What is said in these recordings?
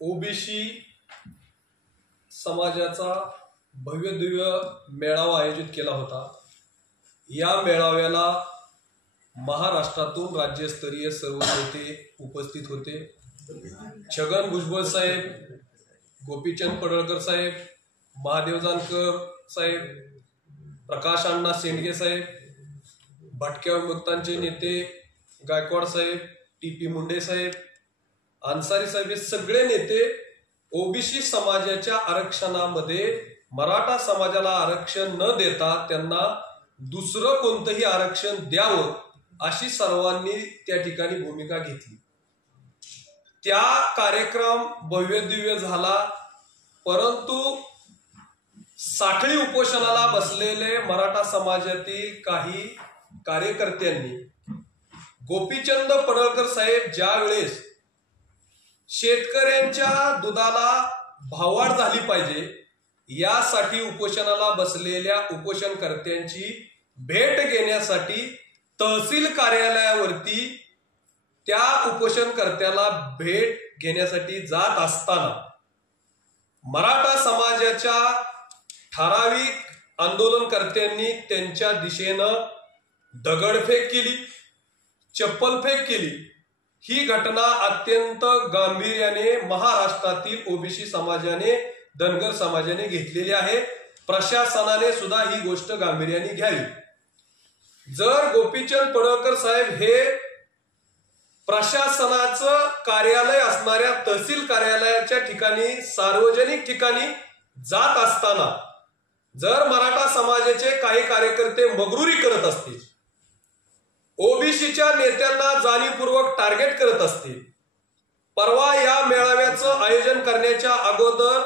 OBC समाजाचा भव्य दिव्य मेळावा आयोजित केला होता। या मेळाव्याला महाराष्ट्रातून राज्यस्तरीय सर्व नेते उपस्थित होते। छगन भुजबळ साहेब, गोपीचंद पडळकर साहेब, महादेव जानकर साहेब, प्रकाश अण्णा शेंडगे साहेब, भटक्या विमुक्तांचे नेते गायकवाड साहेब, टीपी मुंडे साहेब, अन्सारी साहेब, हे सगळे नेते ओबीसी समाजाच्या आरक्षणामध्ये मराठा समाजाला आरक्षण न देता त्यांना दुसरं कोणतंही आरक्षण द्यावं अशी सर्वांनी त्या ठिकाणी भूमिका घेतली। त्या कार्यक्रम भव्य दिव्य झाला, परंतु साखळी उपोषणाला बसलेले मराठा समाजातील काही कार्यकर्त्यांनी गोपीचंद पडळकर साहेब ज्या वेळेस शेतकऱ्यांच्या दुधाला भाववाढ झाली पाहिजे यासाठी उपोषणाला बसलेल्या उपोषणकर्त्यांची भेट घेण्यासाठी तहसील कार्यालयावरती त्या उपोषणकर्त्याला भेट घेण्यासाठी जात असताना मराठा समाजाच्या ठराविक आंदोलनकर्त्यांनी त्यांच्या दिशेनं दगडफेक केली, चप्पलफेक केली। ही घटना अत्यंत गांभीर्याने महाराष्ट्रातील ओबीसी समाजाने, धनगर समाजाने घेतलेली आहे। प्रशासनाने सुद्धा ही गोष्ट गांभीर्याने घ्यावी। जर गोपीचंद पडळकर साहेब हे प्रशासनाचं कार्यालय असणाऱ्या तहसील कार्यालयाच्या ठिकाणी, सार्वजनिक ठिकाणी जात असताना जर मराठा समाजाचे काही कार्यकर्ते मगरुरी करत असतील, ओबीसीच्या नेत्यांना जाणीवपूर्वक टार्गेट करत असतील, परवा या मेळाव्याचं आयोजन करण्याच्या अगोदर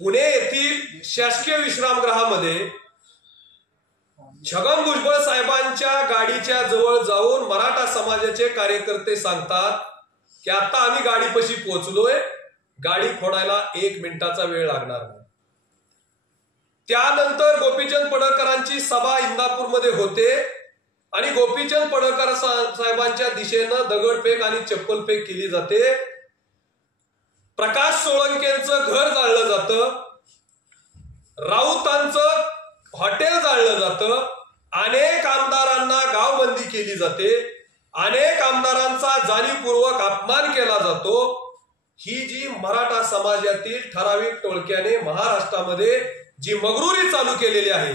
पुणे येथील शासकीय विश्रामगृहामध्ये छगन भुजबळ साहेबांच्या गाडीच्या जवळ जाऊन मराठा समाजाचे कार्यकर्ते सांगतात की आता आम्ही गाडीपाशी पोहोचलोय, गाडी फोडायला 1 मिनिटाचा वेळ लागणार नाही। त्यानंतर गोपीचंद पडळकरांची सभा इंदापूरमध्ये होते आणि गोपीचंद पडळकर साहेबांच्या दिशेनं दगडफेक आणि चप्पलफेक केली जाते। प्रकाश सोळंकेंचं घर जाळलं जातं, राऊतांचं हॉटेल जाळलं जातं, अनेक आमदारांना गावबंदी केली जाते, अनेक आमदारांचा जाणीवपूर्वक अपमान केला जातो। ही जी मराठा समाजातील ठराविक टोळक्याने महाराष्ट्रामध्ये जी मगरुरी चालू केलेली आहे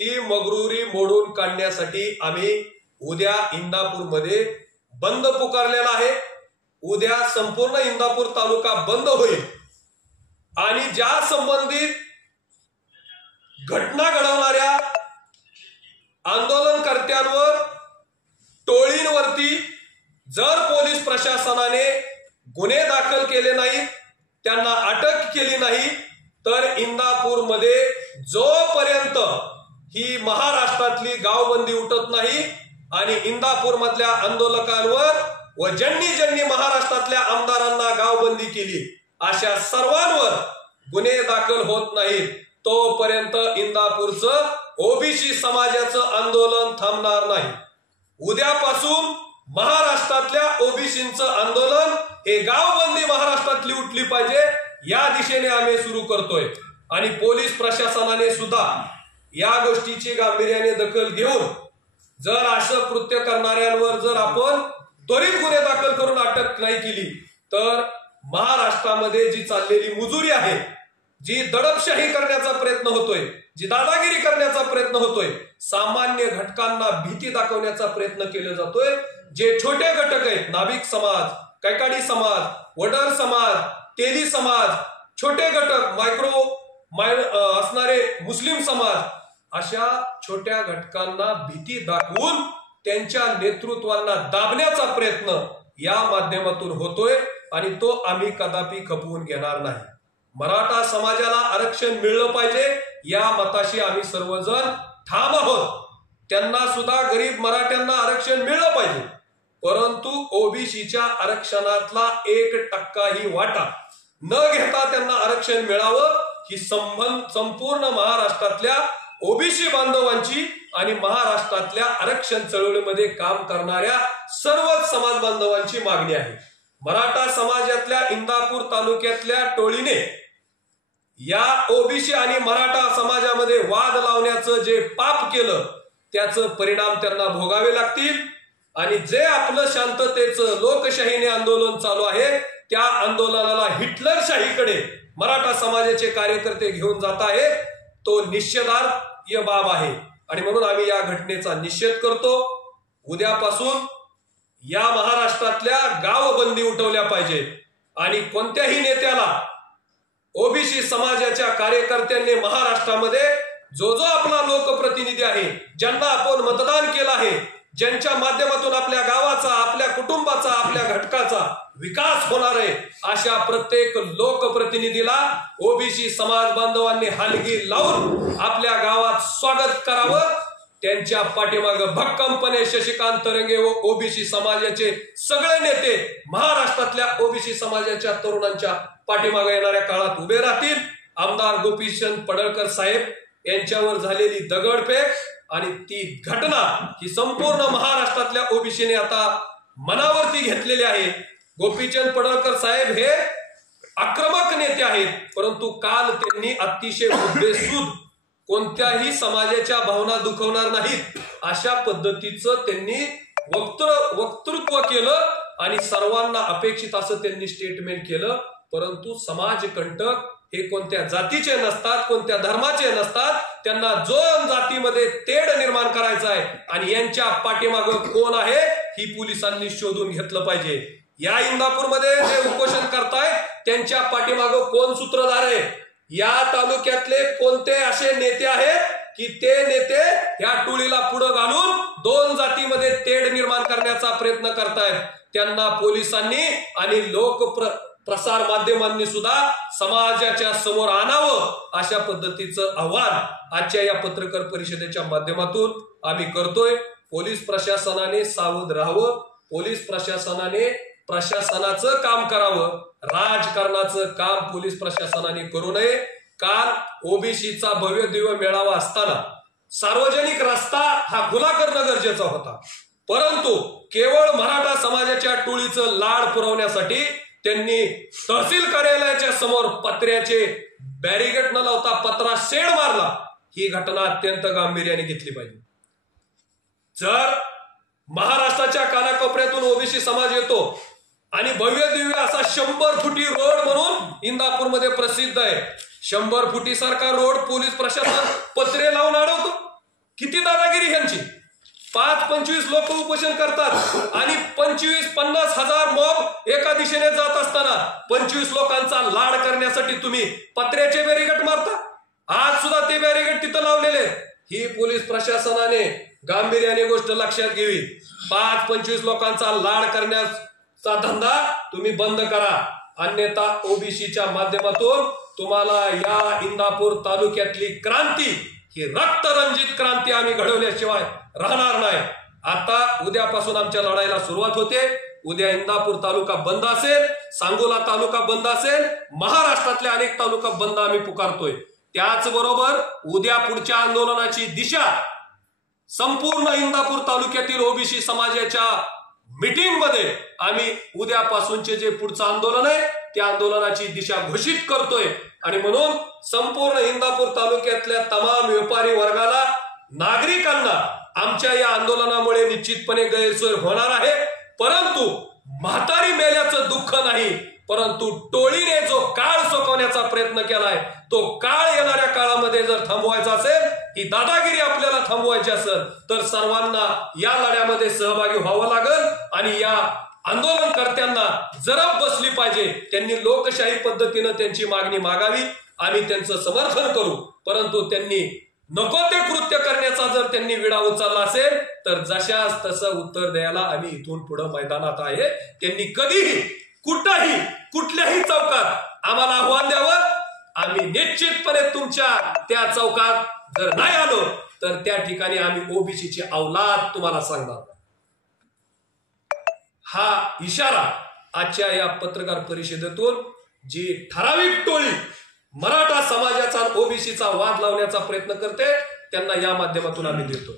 ती मगरुरी मोडून काढण्यासाठी आम्ही उद्या इंदापूरमध्ये बंद पुकारलेला आहे। उद्या संपूर्ण इंदापूर तालुका बंद होईल आणि ज्या संबंधित घटना घडवणाऱ्या आंदोलनकर्त्यांवर, टोळींवरती जर पोलीस प्रशासनाने गुन्हे दाखल केले नाहीत, त्यांना अटक केली नाही, तर इंदापूरमध्ये जोपर्यंत ही महाराष्ट्रातली गावबंदी उठत नाही आणि इंदापूर मधल्या आंदोलकांवर व ज्यांनी महाराष्ट्रातल्या आमदारांना गावबंदी केली अशा सर्वांवर गुन्हे दाखल होत नाहीत, तोपर्यंत इंदापूरचं ओबीसी समाजाचं आंदोलन थांबणार नाही। उद्यापासून महाराष्ट्रातल्या ओबीसींचं आंदोलन हे गावबंदी महाराष्ट्रातली उठली पाहिजे या दिशेने आम्ही सुरू करतोय आणि पोलीस प्रशासनाने सुद्धा या गोष्टीची गांभीर्याने दखल घेऊन जर असं कृत्य करणाऱ्यांवर जर आपण त्वरित गुन्हे दाखल करून अटक नाही केली तर महाराष्ट्रामध्ये जी चाललेली मुजुरी आहे, जी दडपशाही करण्याचा प्रयत्न होतोय, जी दादागिरी करण्याचा प्रयत्न होतोय, सामान्य घटकांना भीती दाखवण्याचा प्रयत्न केला जातोय, जे छोटे घटक आहेत, नाभिक समाज, कैकाडी समाज, वडर समाज, तेली समाज, छोटे घटक असणारे मुस्लिम समाज, अशा छोट्या घटकांना भीती दाखवून त्यांच्या नेतृत्वांना दाबण्याचा प्रयत्न या माध्यमातून होतोय आणि तो आम्ही कदापि खपवून घेणार नाही। मराठा समाजाला आरक्षण मिळलं पाहिजे या मताशी आम्ही सर्वजण ठाम आहोत। त्यांना सुद्धा गरीब मराठ्यांना आरक्षण मिळलं पाहिजे, परंतु ओबीसीच्या आरक्षणातला 1% वाटा न घेता त्यांना आरक्षण मिळावं ही संपूर्ण महाराष्ट्रातल्या ओबीसी बांधवांची आणि महाराष्ट्रातल्या आरक्षण चळवळीमध्ये काम करणाऱ्या सर्वच समाज बांधवांची मागणी आहे। मराठा समाजातल्या इंदापूर तालुक्यातल्या टोळीने या ओबीसी आणि मराठा समाजामध्ये वाद लावण्याचं जे पाप केलं त्याचं परिणाम त्यांना भोगावे लागतील। आणि जे आपलं शांततेचं लोकशाहीने आंदोलन चालू आहे त्या आंदोलनाला हिटलरशाहीकडे मराठा समाजाचे कार्यकर्ते घेऊन जात आहेत, तो निषेधार्ह बाब आहे। आणि म्हणून आम्ही या घटनेचा निषेध करतो। उद्यापासून या महाराष्ट्रातल्या गावबंदी उठवल्या पाहिजेत आणि कोणत्याही नेत्याला ओबीसी समाजाच्या कार्यकर्त्यांनी महाराष्ट्रामध्ये जो आपला लोकप्रतिनिधी आहे, ज्यांना आपण मतदान केलं आहे, ज्यांच्या माध्यमातून आपल्या गावाचा, आपल्या कुटुंबाचा, आपल्या घटकाचा विकास होणार आहे, अशा प्रत्येक लोकप्रतिनिधीला ओबीसी समाज बांधवांनी हलगी लावून आपल्या गावात स्वागत करावं। त्यांच्या पाठीमागे भक्कमपणे शशिकांत तरंगे व ओबीसी समाजाचे सगळे नेते महाराष्ट्रातल्या ओबीसी समाजाच्या तरुणांच्या पाठीमागे येणाऱ्या काळात उभे राहतील। आमदार गोपीचंद पडळकर साहेब यांच्यावर झालेली दगडफेक आणि ती घटना ही संपूर्ण महाराष्ट्रातल्या ओबीसीने आता मनावरती घेतलेली आहे। गोपीचंद पडळकर साहेब हे आक्रमक नेते आहेत, परंतु काल त्यांनी अतिशय हुद्देसूद कोणत्याही समाजाच्या भावना दुखवणार नाहीत अशा पद्धतीचं त्यांनी वक्तृत्व केलं आणि सर्वांना अपेक्षित असं त्यांनी स्टेटमेंट केलं। परंतु समाजकंटक हे कोणत्या जातीचे नसतात, कोणत्या धर्माचे नसतात, त्यांना जो जातीमध्ये तेढ निर्माण करायचा आहे आणि यांच्या पाठीमागं कोण आहे ही पोलिसांनी शोधून घेतलं पाहिजे। या इंदापूरमध्ये जे उपोषण करतायत त्यांच्या पाठीमागं कोण सूत्रधार आहे, या तालुक्यातले कोणते असे नेते आहेत की ते नेते या टोळीला पुढे घालून दोन जातीमध्ये तेढ निर्माण करण्याचा प्रयत्न करतायत। त्यांना पोलिसांनी आणि प्रसार माध्यमांनी सुद्धा समाजाच्या समोर आणावं अशा पद्धतीचं आव्हान आजच्या या पत्रकार परिषदेच्या माध्यमातून आम्ही करतोय। पोलीस प्रशासनाने सावध राहावं, पोलीस प्रशासनाने प्रशासनाचं काम करावं, राजकारणाचं काम पोलीस प्रशासनाने करू नये। काल ओबीसीचा भव्य दिव्य मेळावा असताना सार्वजनिक रस्ता हा खुला करणं गरजेचा होता, परंतु केवळ मराठा समाजाच्या टोळीचं लाड पुरवण्यासाठी त्यांनी तहसील कार्यालयाच्या समोर पत्र्याचे बॅरिगेड न लावता पत्रा शेड मारला। ही घटना अत्यंत गांभीर्याने घेतली पाहिजे। जर महाराष्ट्राच्या कानाकोपऱ्यातून ओबीसी समाज येतो आणि भव्य दिव्य असा 100 फुटी रोड म्हणून इंदापूरमध्ये प्रसिद्ध आहे, 100 फुटी सारखा रोड पोलीस प्रशासन पत्रे लावून अडवतो, किती दादागिरी ह्यांची। 5-25 लोक उपोषण करतात आणि 25-50 हजार मॉब एका दिशेने जात असताना 25 लोकांचा लाड करण्यासाठी तुम्ही पत्र्याचे बॅरिगेड मारता। आज सुद्धा ते बॅरिगेड तिथं लावलेले। ही पोलीस प्रशासनाने गांभीर्याने गोष्ट लक्षात घ्यावी। 5-25 लोकांचा लाड करण्याचा धंदा तुम्ही बंद करा, अन्यथा ओबीसीच्या माध्यमातून तुम्हाला या इंदापूर तालुक्यातली क्रांती ही रक्तरंजित क्रांती आम्ही घडवल्याशिवाय राहणार नाही। आता उद्यापासून आमच्या लढाईला सुरुवात होते। उद्या इंदापूर तालुका बंद असेल, सांगोला तालुका बंद असेल, महाराष्ट्रातले अनेक तालुका बंद आम्ही पुकारतोय। त्याचबरोबर उद्या पुढच्या आंदोलनाची दिशा संपूर्ण इंदापूर तालुक्यातील ओबीसी समाजाच्या मीटिंग मध्ये आम्ही उद्यापासूनचे जे पुढचं आंदोलन आहे त्या आंदोलनाची दिशा घोषित करतोय। आणि म्हणून संपूर्ण इंदापूर तालुक्यातल्या तमाम व्यापारी वर्गाला, नागरिकांना आमच्या या आंदोलनामुळे निश्चितपणे गैरसोय होणार आहे, परंतु म्हातारी मेल्याचं दुःख नाही, परंतु टोळीने जो काळ सोकवण्याचा प्रयत्न केलाय तो काळ येणाऱ्या काळामध्ये जर थांबवायचा असेल, ही दादागिरी आपल्याला थांबवायची असेल तर सर्वांना या लढ्यामध्ये सहभागी व्हावं लागेल आणि या आंदोलनकर्त्यांना जरब बसली पाहिजे। त्यांनी लोकशाही पद्धतीने त्यांची मागणी मागावी, आम्ही त्यांचं समर्थन करू, परंतु त्यांनी नको ते कृत्य करण्याचा जर त्यांनी विडा उचलला असेल तर जशास तसं उत्तर द्यायला आम्ही इथून पुढे मैदानात आहे। त्यांनी कधीही कुठेही कुठल्याही चौकात आम्हाला आव्हान द्यावं, आम्ही निश्चितपणे तुमच्या त्या चौकात जर नाही आलो तर त्या ठिकाणी आम्ही ओबीसीची औलाद तुम्हाला सांगणार। हा इशारा आजच्या या पत्रकार परिषदेतून जी ठराविक टोळी मराठा समाजाचा ओबीसीचा वाद लावण्याचा प्रयत्न करते त्यांना या माध्यमातून आम्ही देतो।